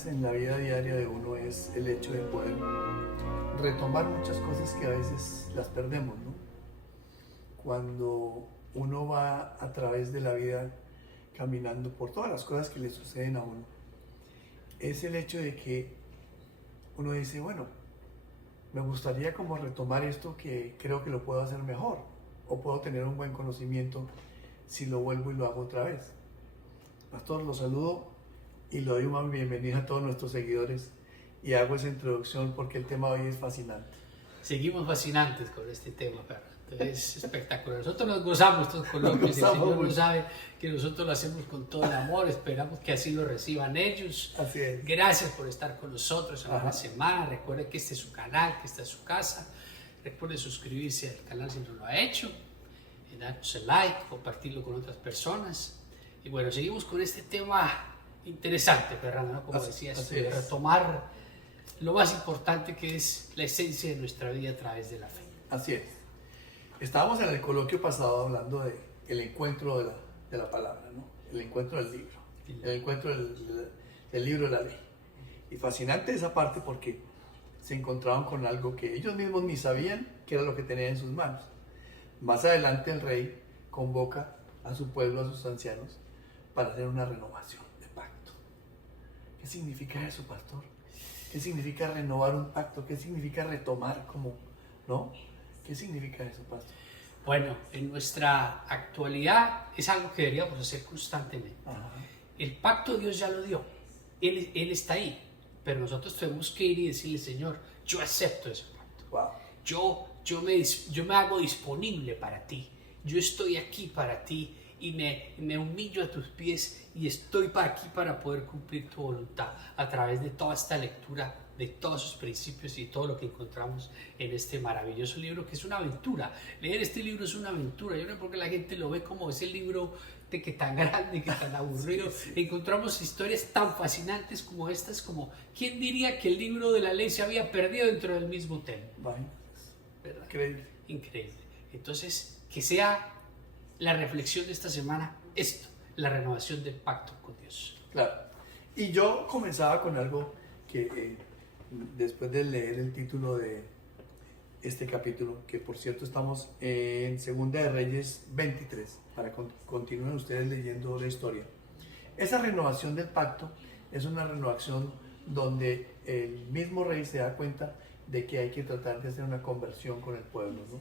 bendiciones en la vida diaria de uno es el hecho de poder retomar muchas cosas que a veces las perdemos, ¿no? Cuando uno va a través de la vida caminando por todas las cosas que le suceden a uno, es el hecho de que uno dice, bueno, me gustaría como retomar esto que creo que lo puedo hacer mejor o puedo tener un buen conocimiento si lo vuelvo y lo hago otra vez. Pastor, lo saludo y le doy una bienvenida a todos nuestros seguidores y hago esa introducción porque el tema de hoy es fascinante. Seguimos fascinantes con este tema, Ferran. Es espectacular. Nosotros nos gozamos estos coloquios y el Señor lo sabe que nosotros lo hacemos con todo el amor. Esperamos que así lo reciban ellos. Así es. Gracias por estar con nosotros en la semana. Recuerden que este es su canal, que esta es su casa. Recuerden suscribirse al canal si no lo ha hecho, darnos el like, compartirlo con otras personas. Y bueno, seguimos con este tema interesante, Ferran, ¿no? Como decías, retomar lo más importante que es la esencia de nuestra vida a través de la fe. Así es. Estábamos en el coloquio pasado hablando del encuentro de la palabra, ¿no? El encuentro del libro, el encuentro del libro de la ley. Y fascinante esa parte porque se encontraban con algo que ellos mismos ni sabían que era lo que tenían en sus manos. Más adelante el rey convoca a su pueblo, a sus ancianos, para hacer una renovación de pacto. ¿Qué significa eso, pastor? ¿Qué significa renovar un pacto? ¿Qué significa retomar como, no? ¿Qué significa eso, pastor? Bueno, en nuestra actualidad es algo que deberíamos hacer constantemente. El pacto Dios ya lo dio. Él está ahí. Pero nosotros tenemos que ir y decirle, Señor, yo acepto ese pacto. Wow. Yo me hago disponible para ti. Yo estoy aquí para ti. Y me humillo a tus pies y estoy aquí para poder cumplir tu voluntad a través de toda esta lectura, de todos sus principios y todo lo que encontramos en este maravilloso libro que es una aventura. Leer este libro es una aventura. Yo no sé por qué la gente lo ve como ese libro de que tan grande, que tan aburrido. Sí. Encontramos historias tan fascinantes como estas, como ¿quién diría que el libro de la ley se había perdido dentro del mismo templo? ¿Verdad? Increíble. Increíble. Entonces, que sea la reflexión de esta semana, esto, la renovación del pacto con Dios. Claro. Y yo comenzaba con algo que después de leer el título de este capítulo, que por cierto estamos en Segunda de Reyes 23, para que continúen ustedes leyendo la historia. Esa renovación del pacto es una renovación donde el mismo rey se da cuenta de que hay que tratar de hacer una conversión con el pueblo, ¿no?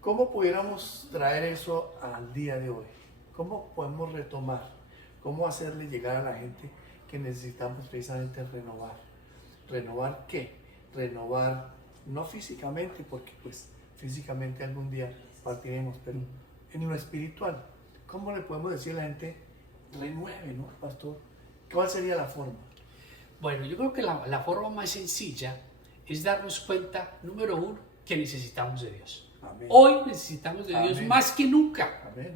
¿Cómo pudiéramos traer eso al día de hoy? ¿Cómo podemos retomar? ¿Cómo hacerle llegar a la gente que necesitamos precisamente renovar? ¿Renovar qué? Renovar no físicamente, porque pues físicamente algún día partiremos, pero en lo espiritual. ¿Cómo le podemos decir a la gente, renueve, ¿no, pastor? ¿Cuál sería la forma? Bueno, yo creo que la forma más sencilla es darnos cuenta, número uno, que necesitamos de Dios. Amén. Hoy necesitamos de Dios Amén. más que nunca. Amén.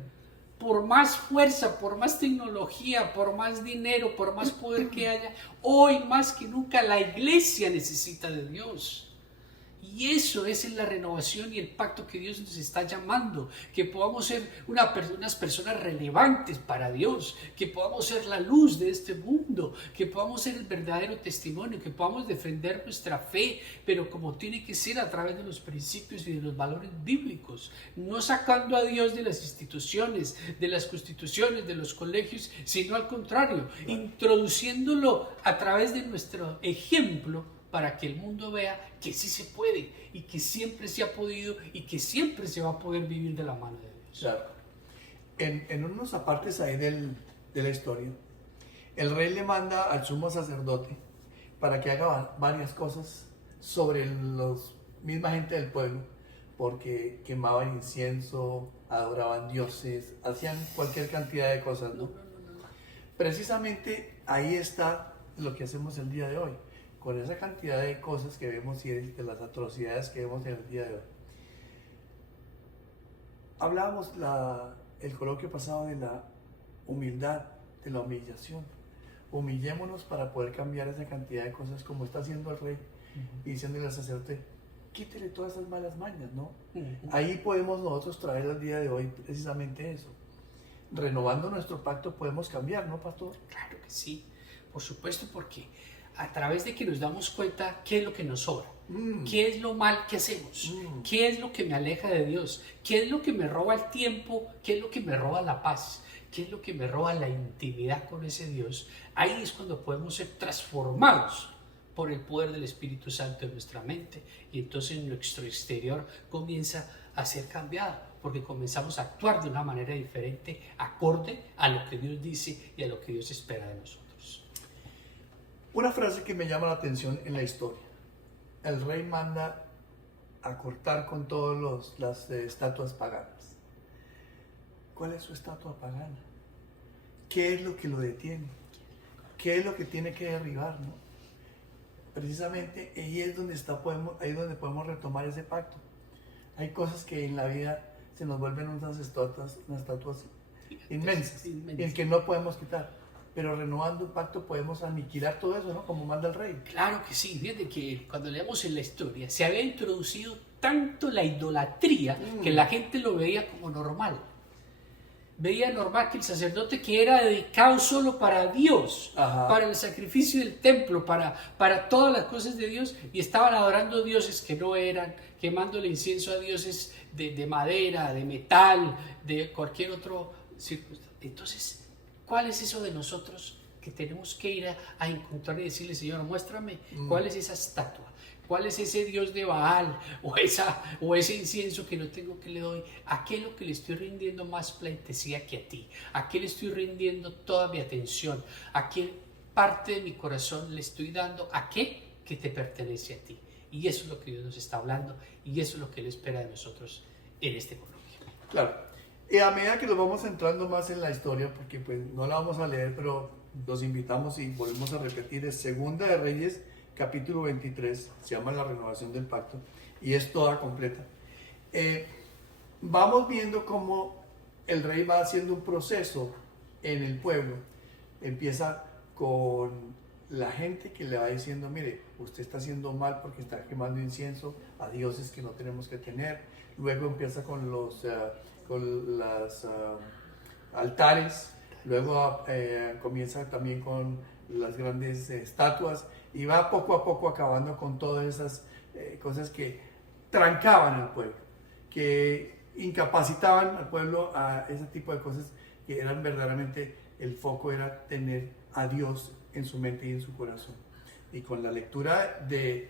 Por más fuerza, por más tecnología, por más dinero, por más poder que haya, hoy más que nunca la iglesia necesita de Dios. Y eso es la renovación y el pacto que Dios nos está llamando, que podamos ser unas personas relevantes para Dios, que podamos ser la luz de este mundo, que podamos ser el verdadero testimonio, que podamos defender nuestra fe, pero como tiene que ser a través de los principios y de los valores bíblicos, no sacando a Dios de las instituciones, de las constituciones, de los colegios, sino al contrario, introduciéndolo a través de nuestro ejemplo, para que el mundo vea que sí se puede y que siempre se ha podido y que siempre se va a poder vivir de la mano de Dios. Claro. En unos apartes ahí de la historia, el rey le manda al sumo sacerdote para que haga varias cosas sobre la misma gente del pueblo, porque quemaban incienso, adoraban dioses, hacían cualquier cantidad de cosas, ¿no? Precisamente ahí está lo que hacemos el día de hoy. Con esa cantidad de cosas que vemos y de las atrocidades que vemos en el día de hoy. Hablábamos el coloquio pasado de la humildad, de la humillación. Humillémonos para poder cambiar esa cantidad de cosas como está haciendo el rey y diciéndole al sacerdote, quítele todas esas malas mañas, ¿no? Ahí podemos nosotros traer al día de hoy precisamente eso. Renovando nuestro pacto podemos cambiar, ¿no, pastor? Claro que sí. Por supuesto, porque a través de que nos damos cuenta qué es lo que nos sobra, qué es lo mal que hacemos, qué es lo que me aleja de Dios, qué es lo que me roba el tiempo, qué es lo que me roba la paz, qué es lo que me roba la intimidad con ese Dios. Ahí es cuando podemos ser transformados por el poder del Espíritu Santo en nuestra mente, y entonces nuestro exterior comienza a ser cambiado, porque comenzamos a actuar de una manera diferente, acorde a lo que Dios dice y a lo que Dios espera de nosotros. Una frase que me llama la atención en la historia: el rey manda a cortar con todas las estatuas paganas. ¿Cuál es su estatua pagana? ¿Qué es lo que lo detiene? ¿Qué es lo que tiene que derribar, no? Precisamente ahí es donde ahí es donde podemos retomar ese pacto. Hay cosas que en la vida se nos vuelven unas estatuas inmensas, y que no podemos quitar. Pero renovando un pacto podemos aniquilar todo eso, ¿no? Como manda el rey. Claro que sí. Fíjate que cuando leemos en la historia se había introducido tanto la idolatría que la gente lo veía como normal. Veía normal que el sacerdote, que era dedicado solo para Dios, para el sacrificio del templo, para todas las cosas de Dios, y estaban adorando dioses que no eran, quemándole incienso a dioses de madera, de metal, de cualquier otro circunstancia. Entonces, ¿cuál es eso de nosotros que tenemos que ir a encontrar y decirle: Señor, muéstrame cuál es esa estatua? ¿Cuál es ese Dios de Baal o ese incienso que no tengo, que le doy? ¿A qué es lo que le estoy rindiendo más pleitesía que a ti? ¿A qué le estoy rindiendo toda mi atención? ¿A qué parte de mi corazón le estoy dando? ¿A qué que te pertenece a ti? Y eso es lo que Dios nos está hablando, y eso es lo que Él espera de nosotros en este Colombia. Claro. Y a medida que nos vamos entrando más en la historia, porque pues no la vamos a leer, pero los invitamos y volvemos a repetir, es Segunda de Reyes, capítulo 23, se llama La Renovación del Pacto, y es toda completa. Vamos viendo cómo el rey va haciendo un proceso en el pueblo. Empieza con la gente que le va diciendo: mire, usted está haciendo mal porque está quemando incienso a dioses que no tenemos que tener. Luego empieza con los altares. Luego comienza también con las grandes estatuas, y va poco a poco acabando con todas esas cosas que trancaban al pueblo, que incapacitaban al pueblo a ese tipo de cosas que eran verdaderamente, el foco era tener a Dios en su mente y en su corazón. Y con la lectura del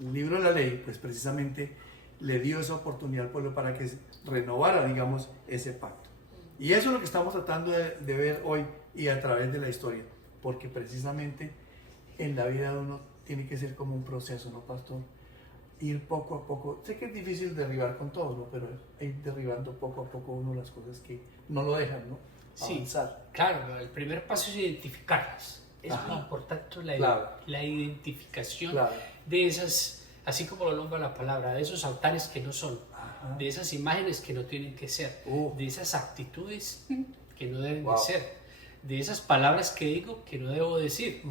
libro de la ley, pues precisamente le dio esa oportunidad al pueblo para que renovara, digamos, ese pacto. Y eso es lo que estamos tratando de ver hoy y a través de la historia, porque precisamente en la vida de uno tiene que ser como un proceso, ¿no, pastor? Ir poco a poco. Sé que es difícil derribar con todo, ¿no? Pero ir derribando poco a poco uno las cosas que no lo dejan, ¿no? Avanzar. Sí, claro, el primer paso es identificarlas. Es muy importante la identificación de esas, así como lo nombra la palabra, de esos altares que no son, de esas imágenes que no tienen que ser, de esas actitudes que no deben de ser, de esas palabras que digo que no debo decir,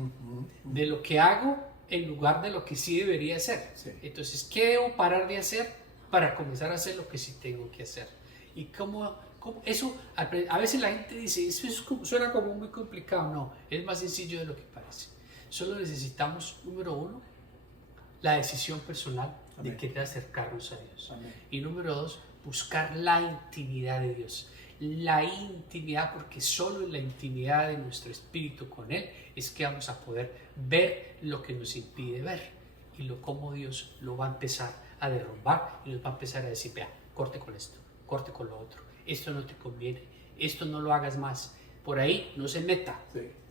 de lo que hago en lugar de lo que sí debería hacer. Entonces, ¿qué debo parar de hacer para comenzar a hacer lo que sí tengo que hacer? Y cómo eso, a veces la gente dice: eso suena como muy complicado. No, es más sencillo de lo que parece. Solo necesitamos, número uno, la decisión personal de querer acercarnos a Dios. Y número dos, buscar la intimidad de Dios. La intimidad, porque solo en la intimidad de nuestro espíritu con Él es que vamos a poder ver lo que nos impide ver, y cómo Dios lo va a empezar a derrumbar y nos va a empezar a decir: vea, corte con esto, corte con lo otro, esto no te conviene, esto no lo hagas más, por ahí no se meta,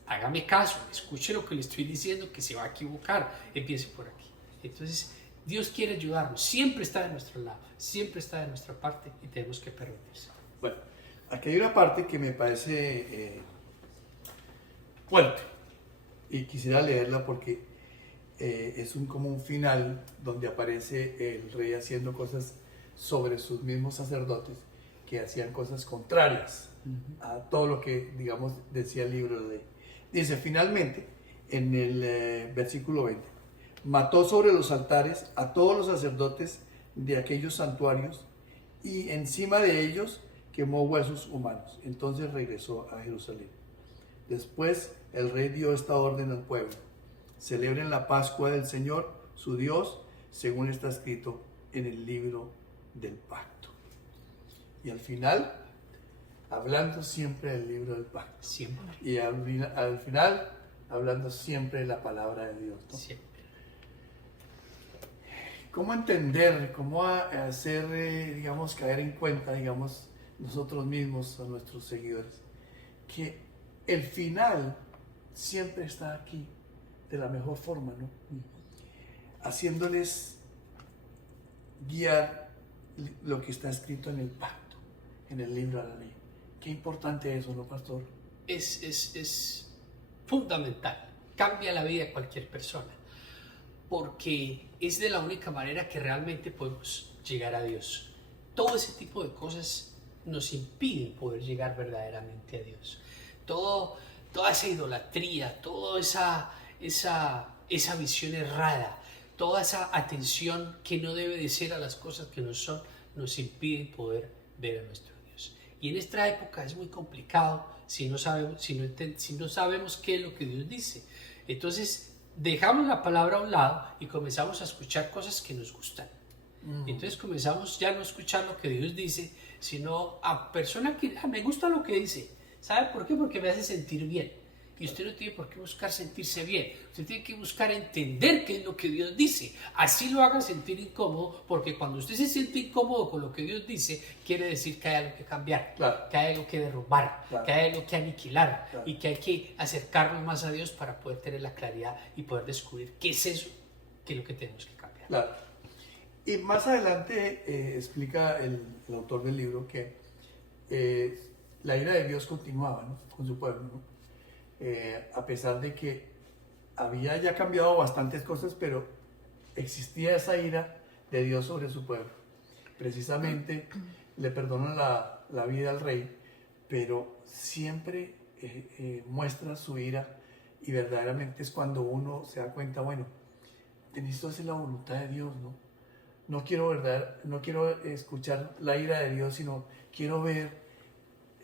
hágame caso, escuche lo que le estoy diciendo, que se va a equivocar, empiece por aquí. Entonces Dios quiere ayudarnos, siempre está de nuestro lado, siempre está de nuestra parte, y tenemos que permitirse. Bueno, aquí hay una parte que me parece fuerte, y quisiera leerla porque es como un final donde aparece el rey haciendo cosas sobre sus mismos sacerdotes, que hacían cosas contrarias a todo lo que, digamos, decía el libro de la ley. Dice: finalmente, en el versículo 20, mató sobre los altares a todos los sacerdotes de aquellos santuarios, y encima de ellos quemó huesos humanos. Entonces regresó a Jerusalén. Después el rey dio esta orden al pueblo: celebren la Pascua del Señor, su Dios, según está escrito en el libro del pacto. Y al final, hablando siempre del libro del pacto. Siempre. Y al final, hablando siempre de la palabra de Dios, ¿no? Siempre. ¿Cómo entender, cómo hacer, digamos, caer en cuenta, digamos, nosotros mismos, a nuestros seguidores, que el final siempre está aquí de la mejor forma, ¿no? Haciéndoles guiar lo que está escrito en el pacto, en el libro de la ley. Qué importante eso, ¿no, pastor? Es fundamental. Cambia la vida de cualquier persona. Porque es de la única manera que realmente podemos llegar a Dios. Todo ese tipo de cosas nos impiden poder llegar verdaderamente a Dios. Toda esa idolatría, toda esa visión errada, toda esa atención que no debe de ser a las cosas que no son, nos impide poder ver a nuestro Dios. Y en esta época es muy complicado si no sabemos qué es lo que Dios dice. Entonces dejamos la palabra a un lado y comenzamos a escuchar cosas que nos gustan. Entonces comenzamos ya no a escuchar lo que Dios dice, sino a personas que me gusta lo que dice. ¿Sabe por qué? Porque me hace sentir bien. Y usted no tiene por qué buscar sentirse bien. Usted tiene que buscar entender qué es lo que Dios dice. Así lo haga sentir incómodo, porque cuando usted se siente incómodo con lo que Dios dice, quiere decir que hay algo que cambiar, Claro. que hay algo que derrumbar, Claro. que hay algo que aniquilar, Claro. y que hay que acercarnos más a Dios para poder tener la claridad y poder descubrir qué es eso, qué es lo que tenemos que cambiar. Claro. Y más adelante explica el autor del libro que la ira de Dios continuaba, ¿no?, con su pueblo, ¿no? A pesar de que había ya cambiado bastantes cosas, pero existía esa ira de Dios sobre su pueblo. Precisamente le perdonan la vida al rey, pero siempre muestra su ira, y verdaderamente es cuando uno se da cuenta, bueno, necesito hacer la voluntad de Dios, ¿no? No quiero escuchar la ira de Dios, sino quiero ver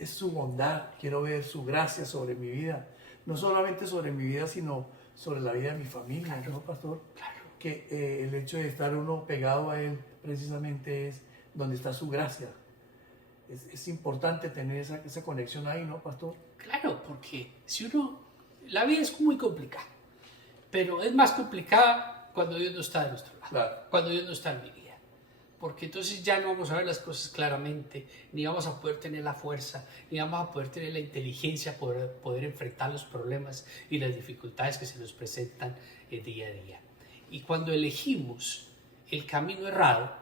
su bondad, quiero ver su gracia sobre mi vida. No solamente sobre mi vida, sino sobre la vida de mi familia, Claro. ¿no, pastor? Claro. Que el hecho de estar uno pegado a Él precisamente es donde está su gracia. Es importante tener esa conexión ahí, ¿no, pastor? Claro, porque la vida es muy complicada, pero es más complicada cuando Dios no está de nuestro lado, Claro. cuando Dios no está en mi vida. Porque entonces ya no vamos a ver las cosas claramente, ni vamos a poder tener la fuerza, ni vamos a poder tener la inteligencia para poder enfrentar los problemas y las dificultades que se nos presentan día a día. Y cuando elegimos el camino errado,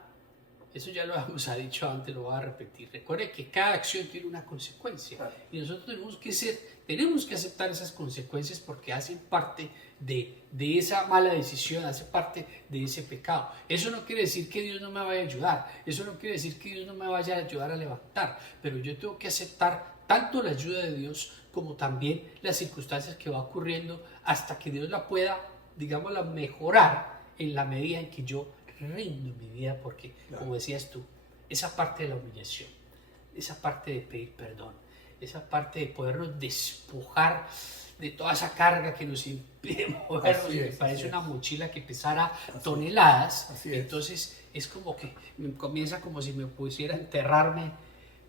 eso ya lo hemos dicho antes, lo voy a repetir. Recuerde que cada acción tiene una consecuencia. Claro. Y nosotros tenemos que aceptar esas consecuencias porque hacen parte de esa mala decisión, hace parte de ese pecado. Eso no quiere decir que Dios no me vaya a ayudar. Eso no quiere decir que Dios no me vaya a ayudar a levantar. Pero yo tengo que aceptar tanto la ayuda de Dios como también las circunstancias que va ocurriendo hasta que Dios la pueda, digámosla, mejorar en la medida en que yo rindo mi vida, porque, Claro, como decías tú, esa parte de la humillación, esa parte de pedir perdón, esa parte de podernos despojar de toda esa carga que nos impide movernos, Así y me es, parece así una es. mochila que pesara es. toneladas. Así es. Entonces es como que comienza como si me pusiera a enterrarme,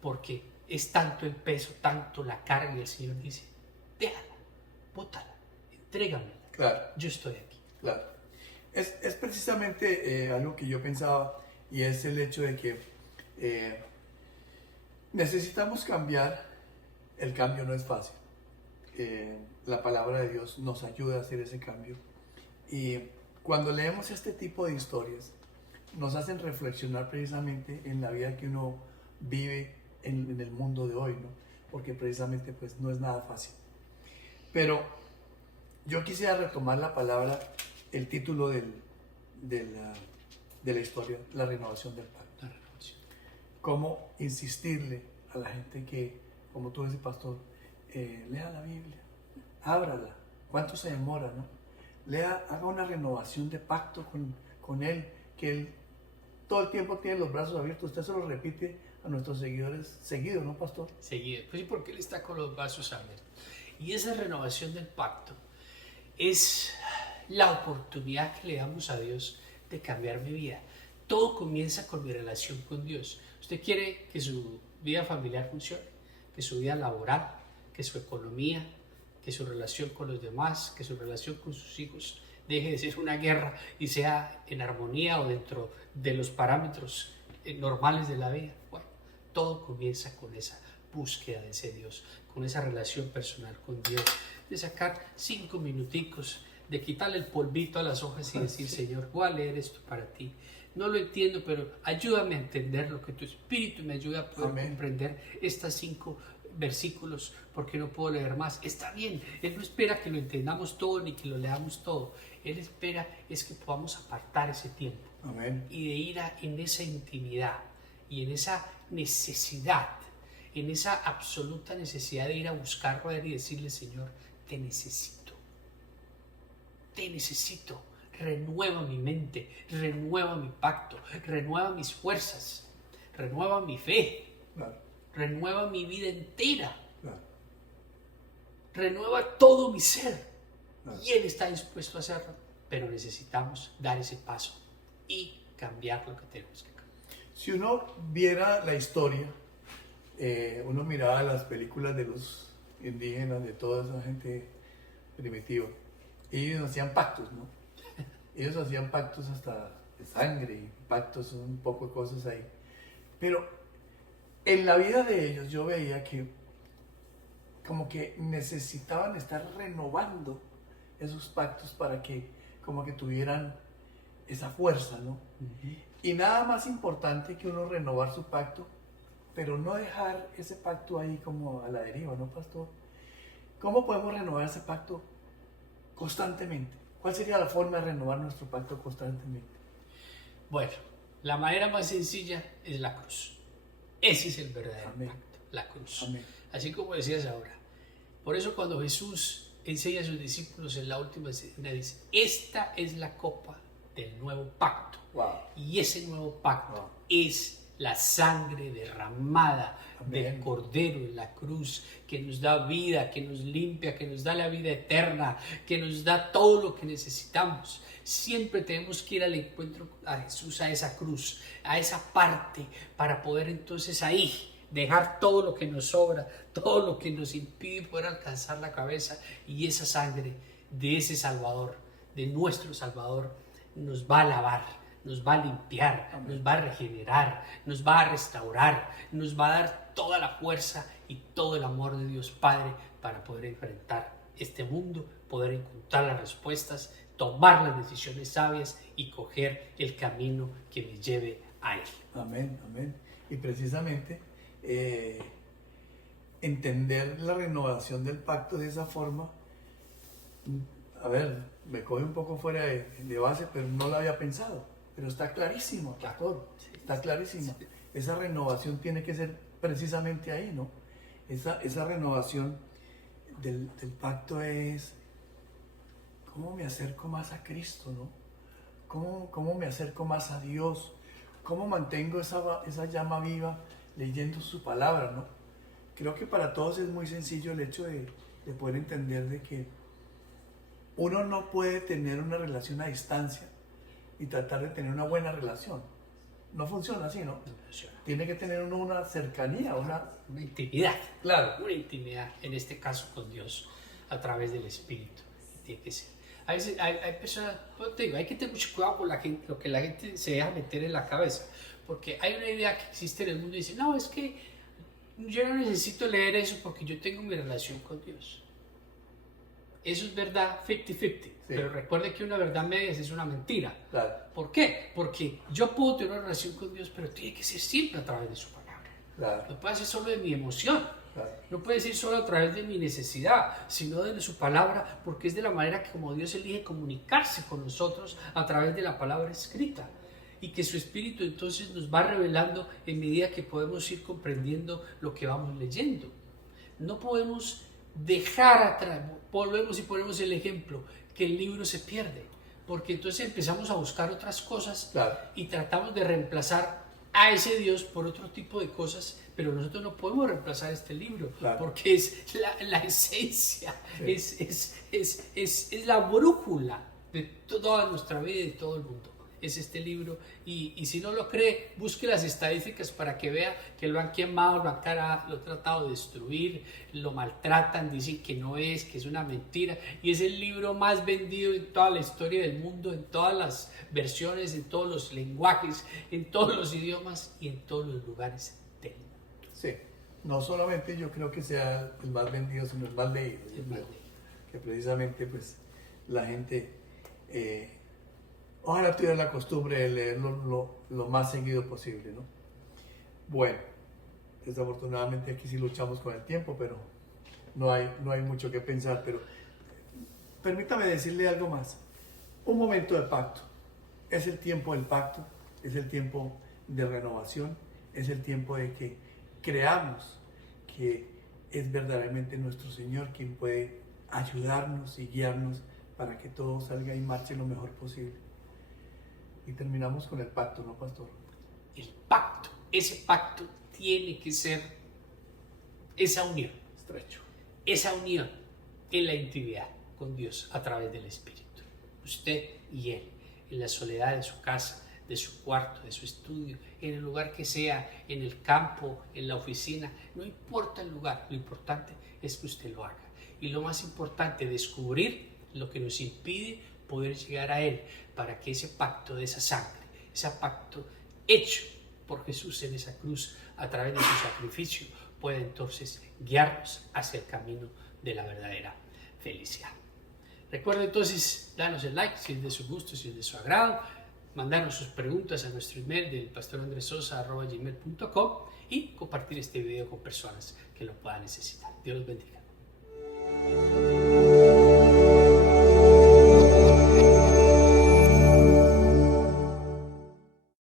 porque es tanto el peso, tanto la carga, y el Señor dice: déjala, bótala, entrégamela, Claro. yo estoy aquí. Claro. Es precisamente algo que yo pensaba, y es el hecho de que necesitamos cambiar. El cambio no es fácil. La palabra de Dios nos ayuda a hacer ese cambio. Y cuando leemos este tipo de historias, nos hacen reflexionar precisamente en la vida que uno vive en el mundo de hoy, ¿no? Porque precisamente pues no es nada fácil. Pero yo quisiera retomar la palabra, el título de la historia, la renovación del pacto. La renovación. Cómo insistirle a la gente que, como tú dices, pastor, lea la Biblia, ábrala. ¿Cuánto se demora, no? Haga una renovación de pacto con Él, que Él todo el tiempo tiene los brazos abiertos. Usted se lo repite a nuestros seguidores seguido, ¿no, pastor? Seguido. Pues sí, porque Él está con los brazos abiertos. Y esa renovación del pacto es la oportunidad que le damos a Dios de cambiar mi vida. Todo comienza con mi relación con Dios. Usted quiere que su vida familiar funcione, que su vida laboral, que su economía, que su relación con los demás, que su relación con sus hijos deje de ser una guerra y sea en armonía o dentro de los parámetros normales de la vida. Bueno, todo comienza con esa búsqueda de ese Dios, con esa relación personal con Dios, de sacar 5 minuticos, de quitarle el polvito a las hojas y decir, Señor, ¿cuál voy a leer esto para ti? No lo entiendo, pero ayúdame a entender lo que tu Espíritu me ayuda a poder comprender estas 5 versículos, porque no puedo leer más. Está bien, Él no espera que lo entendamos todo ni que lo leamos todo. Él espera es que podamos apartar ese tiempo. Amén. Y de ir en esa intimidad y en esa necesidad, en esa absoluta necesidad de ir a buscarlo a Él y decirle, Señor, te necesito, renueva mi mente, renueva mi pacto, renueva mis fuerzas, renueva mi fe, Claro. renueva mi vida entera, Claro. renueva todo mi ser. Claro. Y Él está dispuesto a hacerlo, pero necesitamos dar ese paso y cambiar lo que tenemos que cambiar. Si uno viera la historia, uno miraba las películas de los indígenas, de toda esa gente primitiva, y ellos hacían pactos, ¿no? Ellos hacían pactos hasta de sangre, y pactos, un poco de cosas ahí. Pero en la vida de ellos yo veía que como que necesitaban estar renovando esos pactos para que como que tuvieran esa fuerza, ¿no? Y nada más importante que uno renovar su pacto, pero no dejar ese pacto ahí como a la deriva, ¿no, pastor? ¿Cómo podemos renovar ese pacto constantemente? ¿Cuál sería la forma de renovar nuestro pacto constantemente? Bueno, la manera más sencilla es la cruz. Ese es el verdadero Amén. pacto, la cruz. Amén. Así como decías ahora. Por eso cuando Jesús enseña a sus discípulos en la última cena, dice, esta es la copa del nuevo pacto. Wow. Y ese nuevo pacto Wow. es la sangre derramada Amén. del Cordero en la cruz, que nos da vida, que nos limpia, que nos da la vida eterna, que nos da todo lo que necesitamos. Siempre tenemos que ir al encuentro a Jesús, a esa cruz, a esa parte, para poder entonces ahí dejar todo lo que nos sobra, todo lo que nos impide poder alcanzar la cabeza, y esa sangre de ese Salvador, de nuestro Salvador, nos va a lavar, nos va a limpiar, Amén. nos va a regenerar, nos va a restaurar, nos va a dar toda la fuerza y todo el amor de Dios Padre para poder enfrentar este mundo, poder encontrar las respuestas, tomar las decisiones sabias y coger el camino que me lleve a Él. Amén, amén. Y precisamente entender la renovación del pacto de esa forma, a ver, me coge un poco fuera de base, pero no lo había pensado. Pero está clarísimo, pastor, está clarísimo. Esa renovación tiene que ser precisamente ahí, ¿no? Esa renovación del pacto es cómo me acerco más a Cristo, ¿no? Cómo me acerco más a Dios, cómo mantengo esa llama viva leyendo su palabra, ¿no? Creo que para todos es muy sencillo el hecho de poder entender de que uno no puede tener una relación a distancia y tratar de tener una buena relación. No funciona así, ¿no? No funciona. Tiene que tener uno una cercanía, Una intimidad. Claro. Una intimidad, en este caso con Dios, a través del Espíritu. Tiene que ser. A veces hay personas, pues te digo, hay que tener mucho cuidado con la gente, lo que la gente se deja meter en la cabeza. Porque hay una idea que existe en el mundo y dice, no, es que yo no necesito leer eso porque yo tengo mi relación con Dios. Eso es verdad 50-50, pero recuerde que una verdad media es una mentira. Claro. ¿Por qué? Porque yo puedo tener una relación con Dios, pero tiene que ser siempre a través de su palabra. Claro. No puede ser solo de mi emoción, Claro. no puede ser solo a través de mi necesidad, sino de su palabra, porque es de la manera que como Dios elige comunicarse con nosotros a través de la palabra escrita. Y que su Espíritu entonces nos va revelando en medida que podemos ir comprendiendo lo que vamos leyendo. No podemos dejar atrás, volvemos y ponemos el ejemplo, que el libro se pierde, porque entonces empezamos a buscar otras cosas Claro. y tratamos de reemplazar a ese Dios por otro tipo de cosas, pero nosotros no podemos reemplazar este libro, Claro. porque es la esencia, Sí. es la brújula de toda nuestra vida y de todo el mundo. Es este libro, y si no lo cree, busque las estadísticas para que vea que lo han quemado, lo han tratado de destruir, lo maltratan, dicen que no es, que es una mentira, y es el libro más vendido en toda la historia del mundo, en todas las versiones, en todos los lenguajes, en todos los idiomas y en todos los lugares del mundo. Sí, no solamente yo creo que sea el más vendido, sino el más leído. Yo El más creo leído. que precisamente pues la gente, ojalá tuviera la costumbre de leerlo lo más seguido posible, ¿no? Bueno, desafortunadamente aquí sí luchamos con el tiempo, pero no hay mucho que pensar, pero permítame decirle algo más. Un momento de pacto. Es el tiempo del pacto, es el tiempo de renovación, es el tiempo de que creamos que es verdaderamente nuestro Señor quien puede ayudarnos y guiarnos para que todo salga y marche lo mejor posible. Y terminamos con el pacto, ¿no, pastor? El pacto, ese pacto tiene que ser esa unión. Estrecho. Esa unión en la intimidad con Dios a través del Espíritu. Usted y Él, en la soledad de su casa, de su cuarto, de su estudio, en el lugar que sea, en el campo, en la oficina, no importa el lugar, lo importante es que usted lo haga. Y lo más importante, descubrir lo que nos impide poder llegar a Él, para que ese pacto de esa sangre, ese pacto hecho por Jesús en esa cruz a través de su sacrificio, pueda entonces guiarnos hacia el camino de la verdadera felicidad. Recuerda entonces darnos el like si es de su gusto, si es de su agrado, mandarnos sus preguntas a nuestro email del pastorandresosa@gmail.com y compartir este video con personas que lo puedan necesitar. Dios los bendiga.